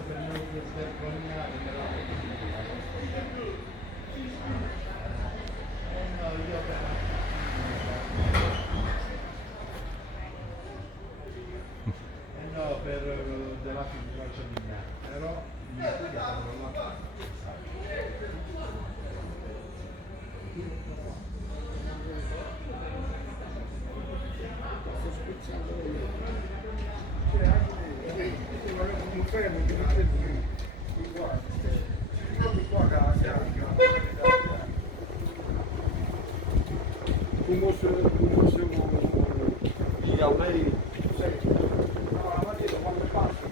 questo per noi di vergognare però no, io no, per della faccia di me, però mi stanno là. Sto spezzando cioè anche un fermo che non c'è più qua come se gli aumenti no, la mattina quando passa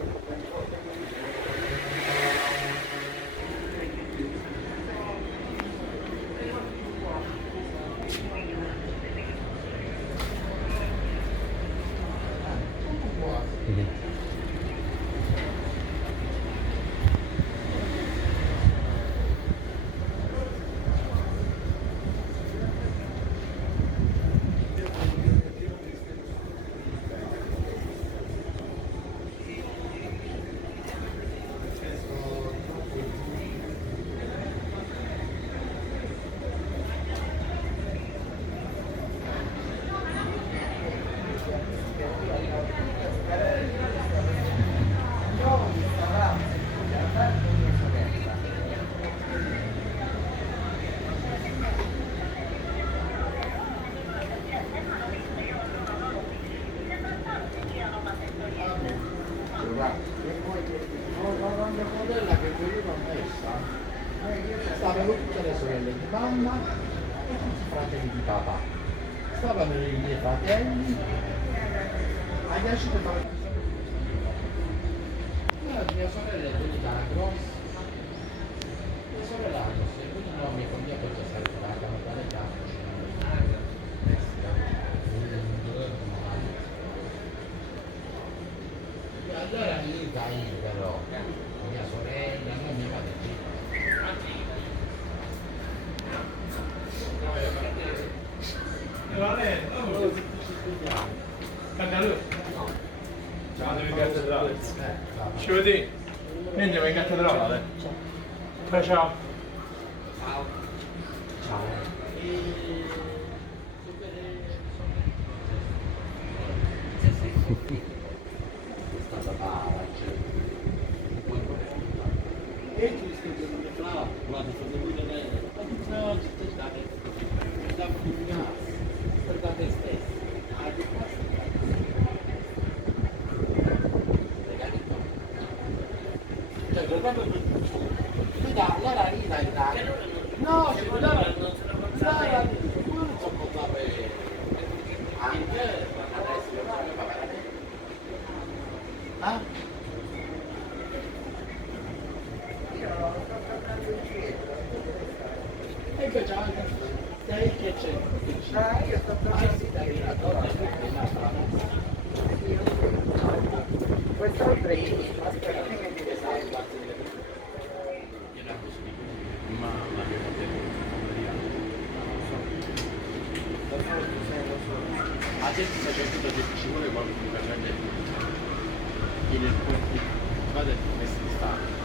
mia modella che veniva messa stavano tutte le sorelle di mamma e tutti i fratelli di papà, stavano i miei fratelli agli asci per fare mia sorella è venuta la grossa, mia sorella la grossa, e quindi no, mia famiglia poi c'è stata la campana e allora lì dai però mia sorella, non mia madre Ciao, andiamo in cattedrale. Ci vedi? Noi andiamo in cattedrale. Ciao. Ciao. e ci scrivono le flava, guarda, sono venuto bene, ma no, ci stai stare, da pugnare, per da te stesso, ma che cosa regali qua? Cioè, per quanto tu da, allora lì dai, no, ci voleva, non se la portare, tu non so portare, anche, adesso io non so pagare, ah? E che c'è anche dai che c'è io sto questo è il primo aspetta che dire Mamma mia, a te ti faccio tutto che ci vuole qualcuno che prende il punto vado a mettere di stato